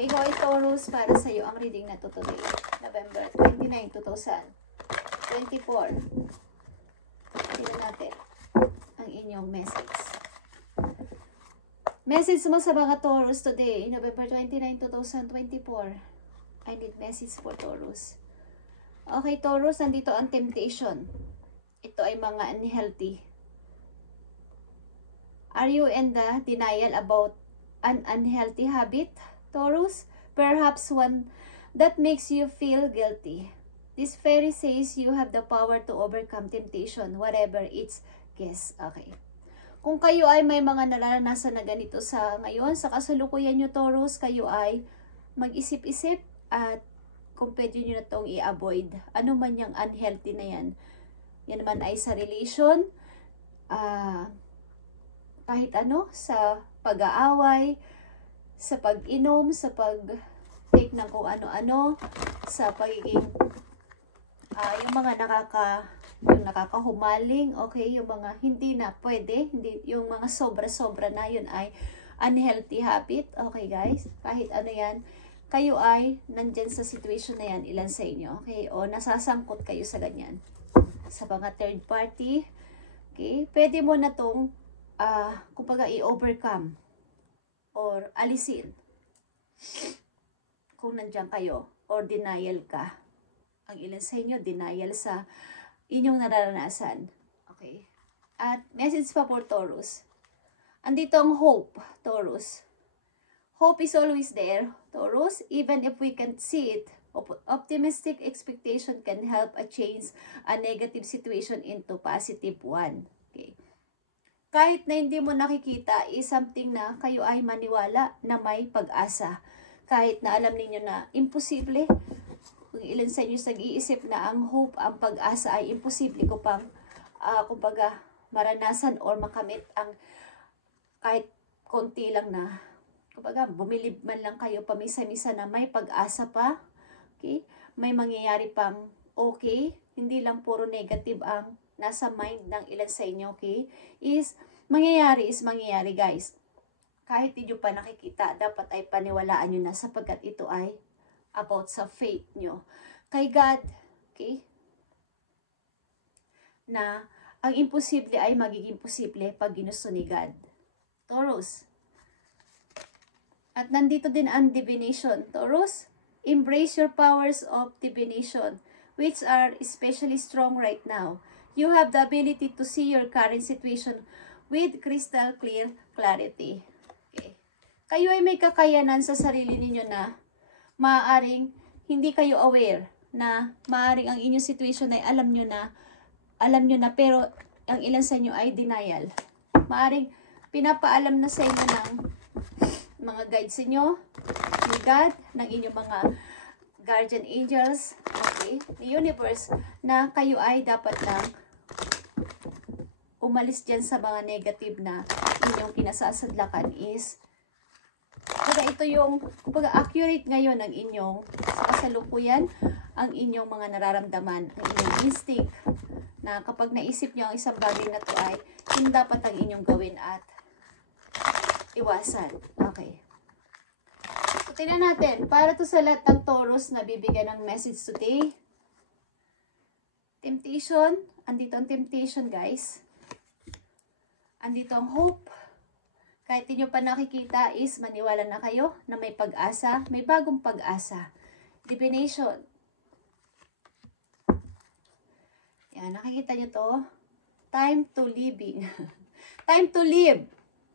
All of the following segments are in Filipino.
ikaw ay Taurus, para sa iyo ang reading na to today, November 29, 2024. Tingnan natin ang inyong message. Message mo sa mga Taurus today, November 29, 2024. I need message for Taurus. Okay, Taurus, nandito ang temptation. Ito ay mga unhealthy. Are you in the denial about an unhealthy habit, Taurus? Perhaps one that makes you feel guilty. This fairy says you have the power to overcome temptation, whatever its case. Okay. Kung kayo ay may mga naranasan na ganito sa ngayon, sa kasalukuyan nyo, Taurus, kayo ay mag-isip-isip at kung pwede nyo na itong i-avoid. Ano man yung unhealthy na yan. Yan naman ay sa relation, kahit ano, sa pag-aaway, sa pag-inom, sa pag-take ng kung ano-ano, sa pagiging, yung mga nakakahumaling, okay, yung mga hindi na pwede, yung mga sobra-sobra na, yun ay unhealthy habit, okay guys, kahit ano yan, kayo ay nandyan sa situation na yan, ilan sa inyo, okay, o nasasangkot kayo sa ganyan, sa mga third party, okay, pwede mo na itong, kumbaga i-overcome, or alisin, kung nandyan kayo, or denial ka. Ang ilan sa inyo, denial sa inyong nararanasan. Okay. At message pa for Taurus. Andito ang hope, Taurus. Hope is always there, Taurus. Even if we can't see it, optimistic expectation can help change a negative situation into positive one. Okay. Kahit na hindi mo nakikita, is something na kayo ay maniwala na may pag-asa. Kahit na alam ninyo na imposible, kung ilan sa inyo nag-iisip na ang hope, ang pag-asa ay imposible ko pang, kumbaga, maranasan or makamit ang kahit konti lang na, kumbaga, bumilib man lang kayo pamisa-misa na may pag-asa pa, okay? May mangyayari pang okay, hindi lang puro negative ang nasa mind ng ilan sa inyo, okay? Is mangyayari guys. Kahit hindi nyo pa nakikita, dapat ay paniwalaan nyo na sapagkat ito ay about sa faith nyo kay God, okay? Na ang imposible ay magiging posible pag ginusto ni God. Taurus. At nandito din ang divination. Taurus, embrace your powers of divination, which are especially strong right now. You have the ability to see your current situation with crystal clear clarity. Okay. Kayo ay may kakayanan sa sarili ninyo na maaaring hindi kayo aware na maaaring ang inyong situation ay alam nyo na pero ang ilan sa inyo ay denial. Maaaring pinapaalam na sa inyo ng mga guides inyo, ni God, ng inyong mga guardian angels, okay, the universe, na kayo ay dapat lang umalis dyan sa mga negative na inyong kinasasadlakan is kaya ito yung, kumbaga, accurate ngayon ang inyong sa kasalukuyan, ang inyong mga nararamdaman, ang inyong instinct, na kapag naisip nyo ang isang bagay na to ay, yun dapat ang inyong gawin at iwasan. Okay. So, tingnan natin, para to sa lahat ng Taurus na bibigyan ng message today. Temptation, andito ang temptation guys. Andito ang hope. Kahit hindi nyo pa nakikita is maniwala na kayo na may pag-asa, may bagong pag-asa. Divination. Yan, nakikita nyo to. Time to living. Time to live.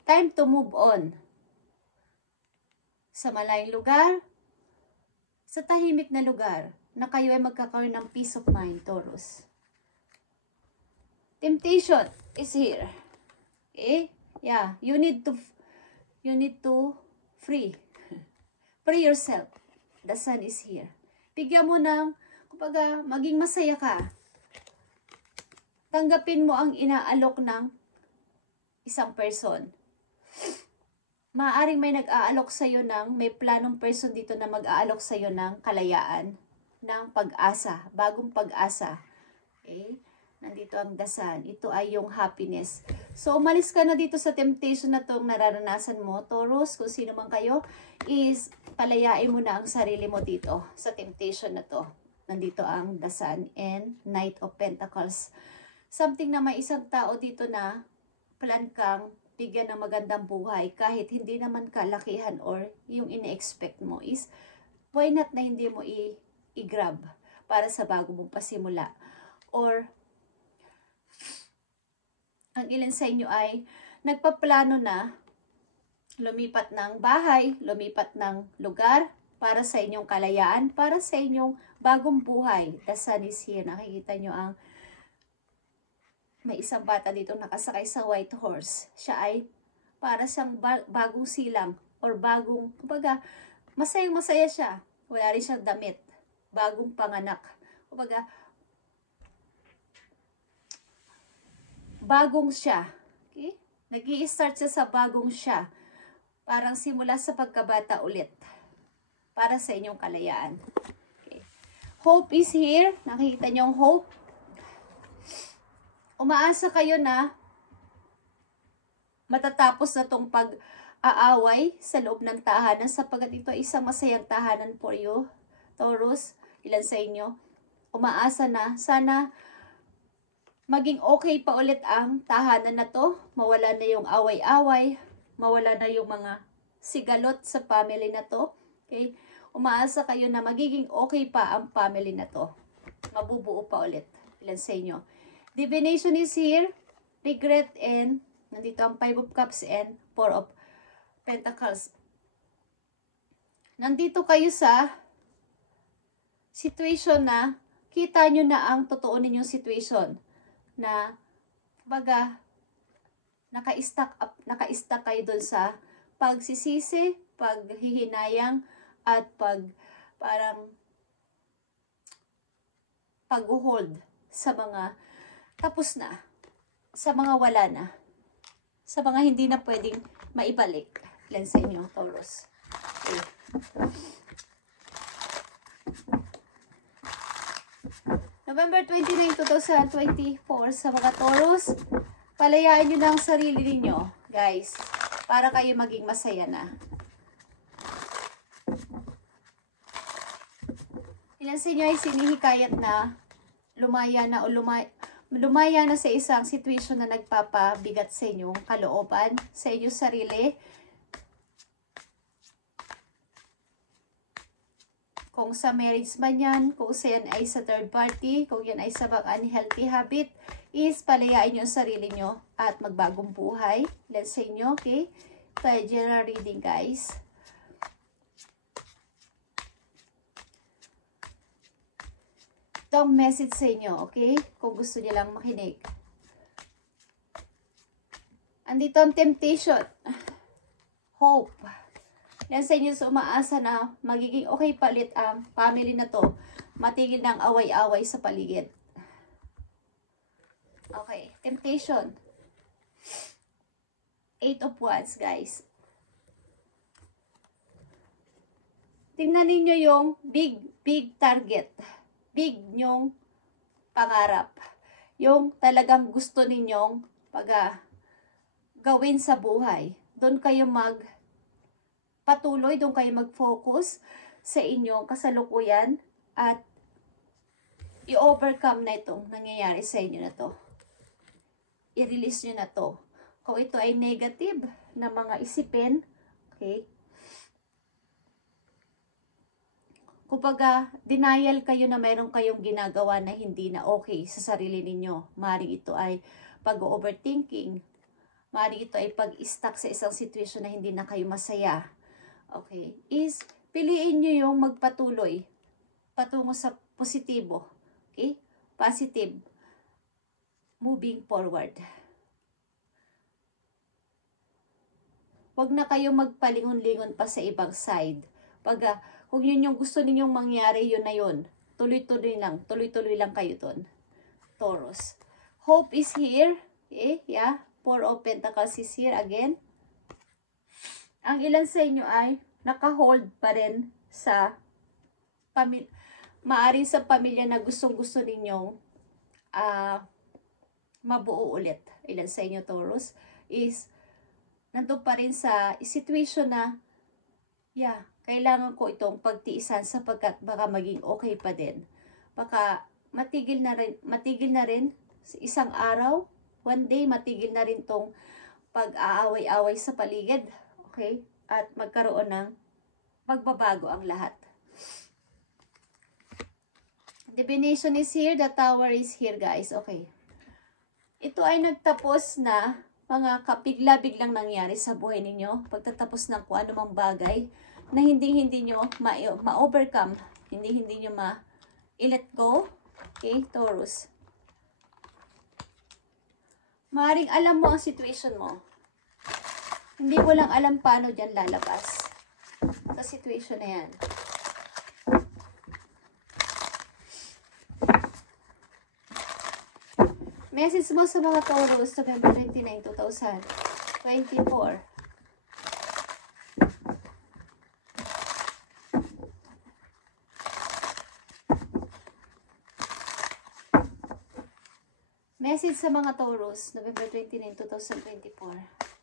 Time to move on. Sa malayong lugar, sa tahimik na lugar, na kayo ay magkakaroon ng peace of mind, Taurus. Temptation is here. Okay? Yeah, you need to free yourself. The sun is here. Bigyan mo ng, kumbaga, maging masaya ka. Tanggapin mo ang inaalok ng isang person. Maaaring may nag-aalok sa'yo may planong person dito na mag-aalok sa'yo ng kalayaan, ng pag-asa, bagong pag-asa. Okay? Nandito ang the Sun. Ito ay yung happiness. So, umalis ka na dito sa temptation na itong nararanasan mo. Taurus, kung sino man kayo, is palayain mo na ang sarili mo dito sa temptation na to. Nandito ang the Sun and Knight of Pentacles. Something na may isang tao dito na plan kang bigyan ng magandang buhay kahit hindi naman kalakihan or yung ine-expect mo is why not na hindi mo i-grab para sa bago mong pasimula. Or ang ilan sa inyo ay nagpaplano na lumipat ng bahay, lumipat ng lugar para sa inyong kalayaan, para sa inyong bagong buhay. The Sun is here. Nakikita nyo ang may isang bata dito nakasakay sa white horse. Siya ay para siyang bagong silang or bagong, kumbaga, masayang masaya siya. Wala rin siyang damit. Bagong panganak. Kumbaga, bagong siya. Okay? Nag-i-start siya sa bagong siya. Parang simula sa pagkabata ulit. Para sa inyong kalayaan. Okay. Hope is here. Nakikita niyo ang hope. Umaasa kayo na matatapos na tong pag-aaway sa loob ng tahanan sapagkat ito ay isang masayang tahanan for you. Taurus, ilan sa inyo? Umaasa na. Sana maging okay pa ulit ang tahanan na to. Mawala na yung away-away. Mawala na yung mga sigalot sa family na to. Okay? Umaasa kayo na magiging okay pa ang family na to. Mabubuo pa ulit. Ilan sa inyo? Divination is here. Regret and nandito ang 5 of Cups and 4 of Pentacles. Nandito kayo sa situation na kita nyo na ang totoo ninyong situation. Na baga naka-stack kayo dun sa pagsisisi, paghihinayang, at parang pag-hold sa mga tapos na, sa mga wala na, sa mga hindi na pwedeng maibalik. Ilan sa inyo, Taurus? Okay. November 29, 2024 sa mga Taurus, palayain nyo na ang sarili ninyo, guys, para kayo maging masaya na. Ilan sa inyo ay sinihikayat na lumaya na o lumaya na sa isang situation na nagpapabigat sa inyong kalooban, sa inyong sarili. Kung sa marriage man yan, kung sa yan ay sa third party, kung yan ay sa unhealthy habit, is palayain nyo ang sarili nyo at magbagong buhay. Ilan sa inyo, okay? Ito general reading, guys. Ito ang message sa inyo, okay? Kung gusto niyo lang makinig. Andito ang temptation. Hope. Yan sa inyo sa umaasa na magiging okay palit ang family na to. Matigil ng away-away sa paligid. Okay. Temptation. 8 of Wands, guys. Tingnan ninyo yung big target. Big nyong pangarap. Yung talagang gusto ninyong gawin sa buhay. Doon kayo patuloy, doon kayo mag-focus sa inyong kasalukuyan at i-overcome na itong nangyayari sa inyo na to. I-release nyo na to. Kung ito ay negative na mga isipin, okay? Kumbaga, denial kayo na meron kayong ginagawa na hindi na okay sa sarili ninyo. Maaaring ito ay pag-overthinking. Maaaring ito ay pag-stuck sa isang situation na hindi na kayo masaya. Okay? Is, piliin nyo yung magpatuloy patungo sa positibo. Okay? Positive. Moving forward. Huwag na kayo magpalingon-lingon pa sa ibang side. Kung yun yung gusto ninyong mangyari, yun na yun. Tuloy-tuloy lang kayo dun. Taurus. Hope is here. Okay, yeah. 4 of Pentacles is here again. Ang ilan sa inyo ay naka-hold pa rin sa maaring sa pamilya na gustong-gusto ninyong mabuo ulit. Ilan sa inyo, Taurus, is nandun pa rin sa situation na, yeah, kailangan ko itong pagtiisan sapagkat baka maging okay pa din. Baka matigil na rin isang araw, one day, matigil na rin tong pag-aaway-away sa paligid. Okay? At magkaroon ng magbabago ang lahat. Divination is here, the Tower is here, guys. Okay. Ito ay nagtapos na mga kabigla-biglang nangyari sa buhay ninyo. Pagtatapos ng kung anumang bagay na hindi nyo ma-overcome, hindi nyo ma-let go. Okay, Taurus. Maaaring alam mo ang situation mo. Hindi mo lang alam paano dyan lalabas sa situation na yan. Message mo sa mga Taurus, November 29, 2024. Message sa mga Taurus, November 29, 2024.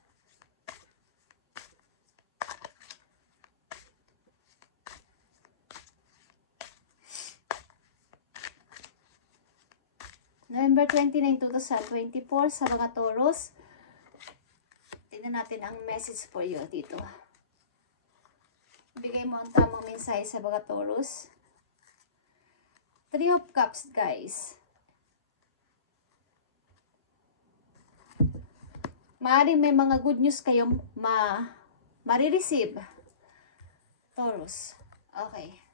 November 29, 2024 sa mga Taurus. Tingnan natin ang message for you dito. Bigay mo ang tamang mensahe sa mga Taurus. 3 of Cups, guys. Maaaring may mga good news kayong marireceive. Taurus. Okay.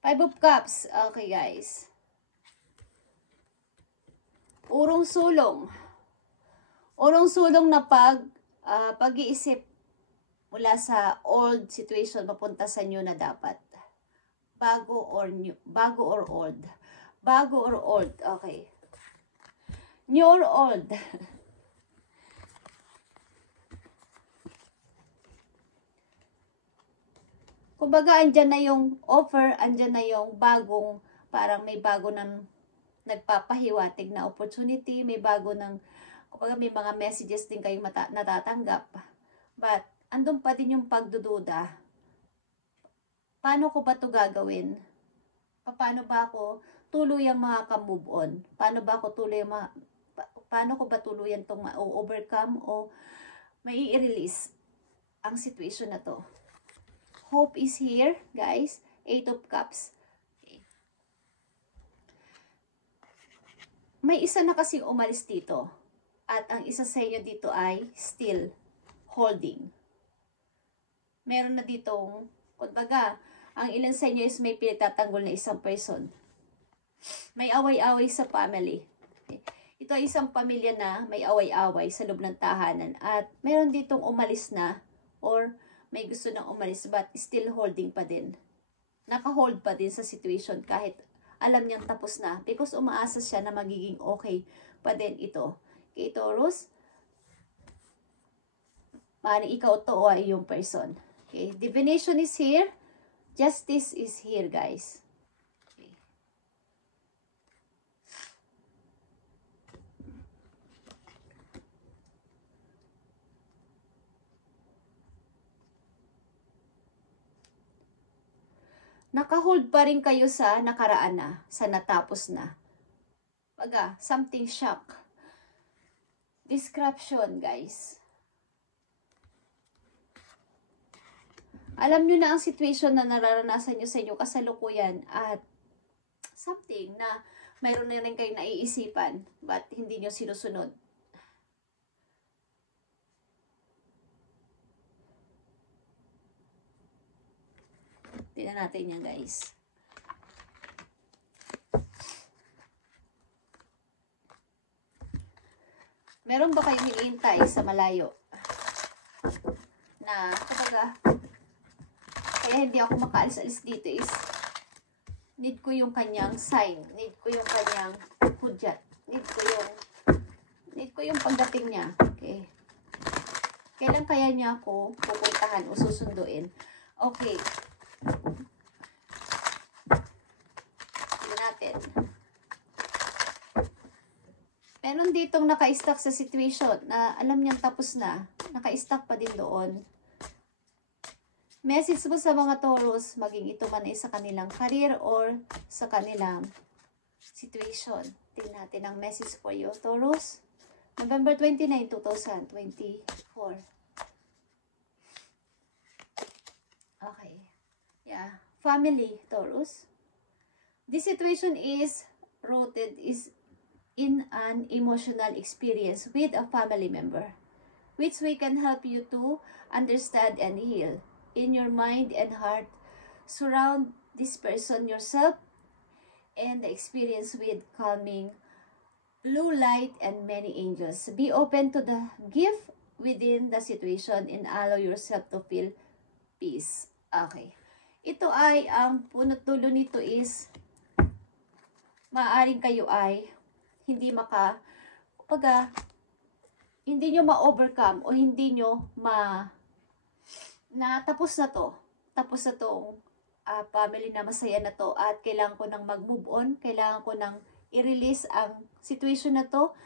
5 of Cups. Okay, guys. Urong sulong. Urong sulong na pag-iisip mula sa old situation papunta sa new na dapat. Bago or old. Bago or old. Okay. New or old. Kumbaga, andyan na yung offer, andyan na yung bagong, parang may bago ng nagpapahiwatig na opportunity, may bago ng, kumbaga may mga messages din kayong natatanggap. But, andun pa din yung pagdududa. Paano ko ba ito gagawin? Paano ba ako tuluyang makaka-move on? Paano ko ba tuluyang itong ma-overcome o may i-release ang situation na to? Hope is here, guys. 8 of Cups. May isa na kasing umalis dito. At ang isa sa inyo dito ay still holding. Meron na ditong, kumbaga, ang ilan sa inyo is may pinagtatanggol na isang person. May away-away sa family. Ito ay isang pamilya na may away-away sa loob ng tahanan. At meron ditong umalis na or may gusto nang umalis but still holding pa din. Naka-hold pa din sa situation kahit alam niyang tapos na because umaasa siya na magiging okay pa din ito. Okay, Taurus? Maaaring ikaw to o ay yung person. Okay, divination is here. Justice is here, guys. Okay. Naka-hold pa rin kayo sa nakaraan na, sa natapos na. Baga, something shock. Description, guys. Alam nyo na ang situation na nararanasan nyo sa inyo kasalukuyan at something na mayroon na rin kayong naiisipan but hindi nyo sinusunod. Tingnan natin yan, guys. Meron ba kayong hinihintay sa malayo? Na, kapag kaya hindi ako makaalis-alis dito is need ko yung kanyang sign. Need ko yung kanyang hudyat. Need ko yung pagdating niya. Okay. Kailan kaya niya ako pupuntahan o susunduin? Okay. Tingnan natin. Meron ditong naka-stuck sa situation na alam niyang tapos na. Naka-stuck pa din doon. Message mo sa mga Taurus, maging ito man ay sa kanilang career or sa kanilang situation. Tingnan natin ang message for you, Taurus. November 29, 2024. Okay. Yeah. Family, Taurus. This situation is rooted in an emotional experience with a family member, which we can help you to understand and heal. In your mind and heart, surround this person yourself and the experience with calming blue light and many angels. Be open to the gift within the situation and allow yourself to feel peace. Okay. Ito ay, ang punot dulo nito is, maaaring kayo ay hindi hindi nyo ma-overcome o hindi nyo tapos na to. Tapos na tong family na masaya na to at kailangan ko nang mag-move on. Kailangan ko nang i-release ang situation na to.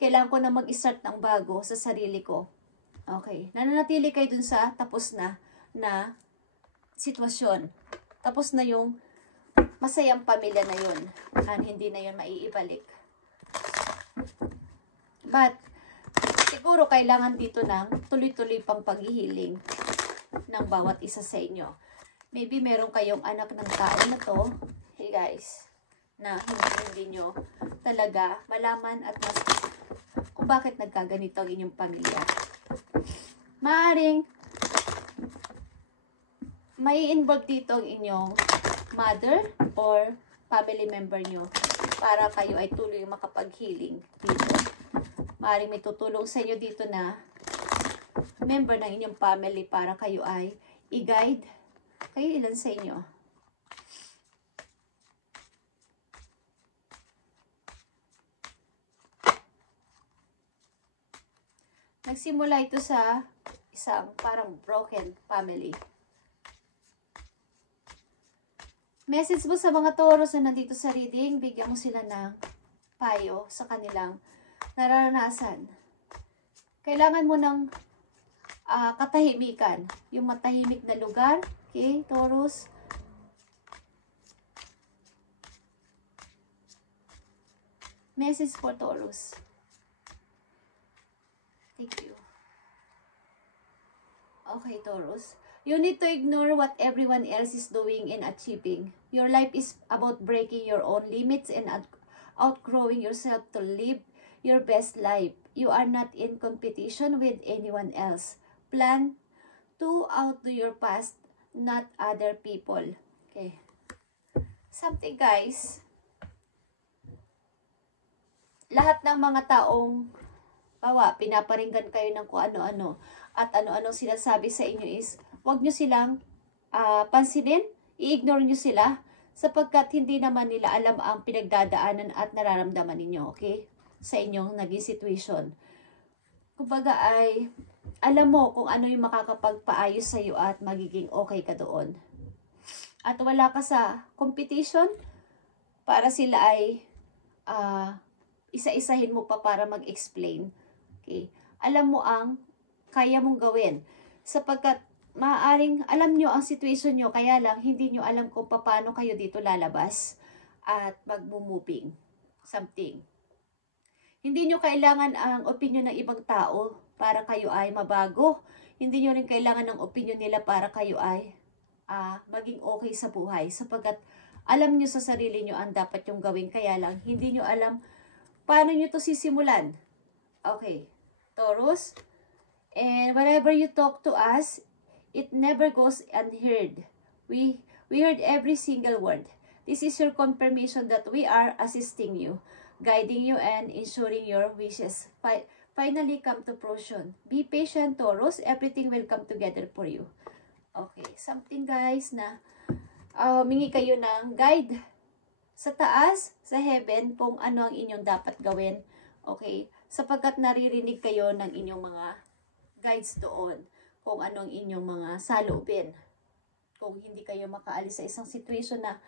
Kailangan ko nang mag-start ng bago sa sarili ko. Okay. Nananatili kayo dun sa tapos na sitwasyon. Tapos na yung masayang pamilya na yun. At hindi na yun maiibalik. But, siguro kailangan dito ng tuloy-tuloy pang paghihiling ng bawat isa sa inyo. Maybe meron kayong anak ng tao na to, hey guys, na hindi nyo talaga malaman at kung bakit nagkaganito ang inyong pamilya. Maaring may involve dito ang inyong mother or family member nyo para kayo ay tuloy makapag-healing dito. Maaring may tutulong sa inyo dito na member ng inyong family para kayo ay i-guide. Kayo ilan sa inyo? Nagsimula ito sa isang parang broken family. Message mo sa mga Taurus na nandito sa reading, bigyan mo sila ng payo sa kanilang nararanasan. Kailangan mo ng katahimikan. Yung matahimik na lugar. Okay, Taurus. Message for Taurus. Thank you. Okay, Taurus. You need to ignore what everyone else is doing and achieving. Your life is about breaking your own limits and outgrowing yourself to live your best life. You are not in competition with anyone else. Plan to outdo your past, not other people. Okay. Something, guys. Lahat ng mga taong pinaparinggan kayo ng kung ano-ano at ano-ano sinasabi sa inyo is huwag nyo silang pansinin, i-ignore nyo sila sapagkat hindi naman nila alam ang pinagdadaanan at nararamdaman ninyo, okay? Sa inyong naging situation. Kumbaga ay alam mo kung ano yung makakapagpaayos sa iyo at magiging okay ka doon. At wala ka sa competition para sila ay isa-isahin mo pa para mag-explain. Okay? Alam mo ang kaya mong gawin sapagkat maaaring alam nyo ang situation nyo kaya lang hindi nyo alam kung paano kayo dito lalabas at mag-moving something. Hindi nyo kailangan ang opinion ng ibang tao para kayo ay mabago. Hindi nyo rin kailangan ng opinion nila para kayo ay maging okay sa buhay. Sapagkat alam nyo sa sarili nyo ang dapat yung gawin. Kaya lang, hindi nyo alam paano nyo to sisimulan. Okay. Taurus. And whenever you talk to us, it never goes unheard. We heard every single word. This is your confirmation that we are assisting you, guiding you, and ensuring your wishes finally come to fruition. Be patient, Taurus. Everything will come together for you. Okay. Something, guys, na mingi kayo ng guide sa taas, sa heaven, kung ano ang inyong dapat gawin. Okay? Sapagkat naririnig kayo ng inyong mga guides doon kung ano ang inyong mga saloobin. Kung hindi kayo makaalis sa isang situation na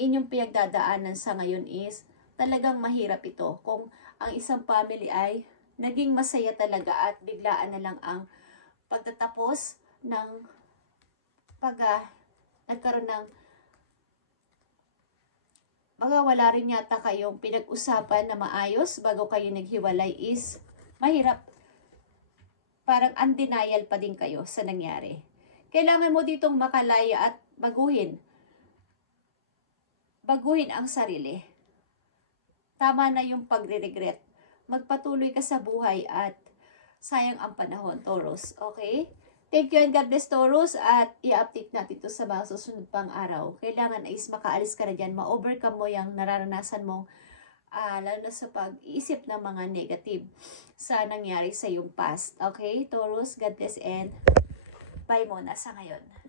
inyong pinagdadaanan sa ngayon is talagang mahirap ito. Kung ang isang family ay naging masaya talaga at biglaan na lang ang pagtatapos ng nagkaroon ng wala rin yata kayong pinag-usapan na maayos bago kayo naghiwalay is mahirap. Parang undenial pa din kayo sa nangyari. Kailangan mo ditong makalaya at baguhin ang sarili. Tama na yung pagre-regret. Magpatuloy ka sa buhay at sayang ang panahon, Taurus. Okay? Thank you and God bless, Taurus. At i-update natin ito sa mga susunod pang araw. Kailangan is makaalis ka na dyan. Ma-overcome mo yung nararanasan mong lalo na sa pag-iisip ng mga negative sa nangyari sa iyong past. Okay, Taurus? God bless and bye muna sa ngayon.